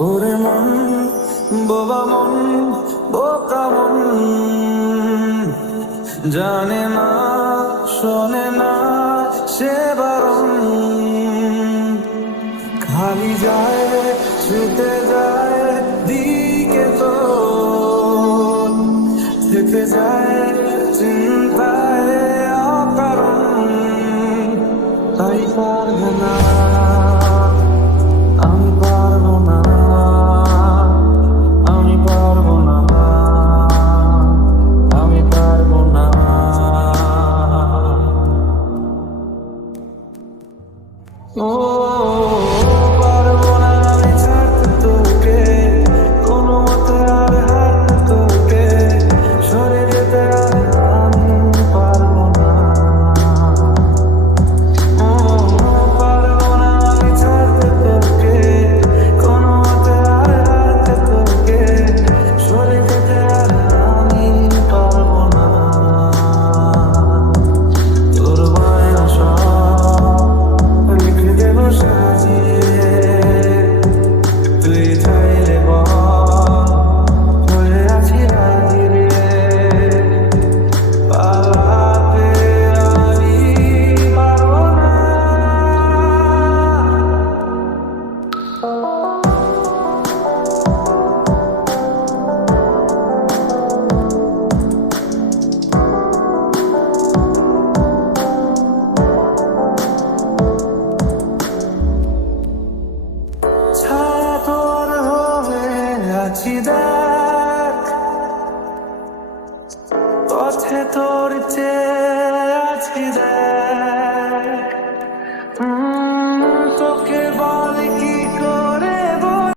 ওরে মন, বোবা মন, বোকা মন, জানে না, শোনে না, সে বারণ। খালি যায়, ছুটে যায় দিকে, তো থেকে যায় চিন্তায় অকারণ। তাই পারবে না, আমি পারবো না, আমি পারবো না, আমি পারবো না। ও পারবো না আমি ছাড়তে তোকে, কোনো মতে আর হারতে তোকে, সরে যেতে আর আমি পারবো না। ও পারবো না আমি ছাড়তে তোকে, কোনো মতে আর হারতে তোকে, সরে যেতে আর আমি পারবো না। তোর বায়না সব লিখে দেব সাজিয়ে, তুই চাইলে বল হয়ে আছি রাজি রে। পালাতে আমি পারবো না। ছায়া তোর হয়ে আছি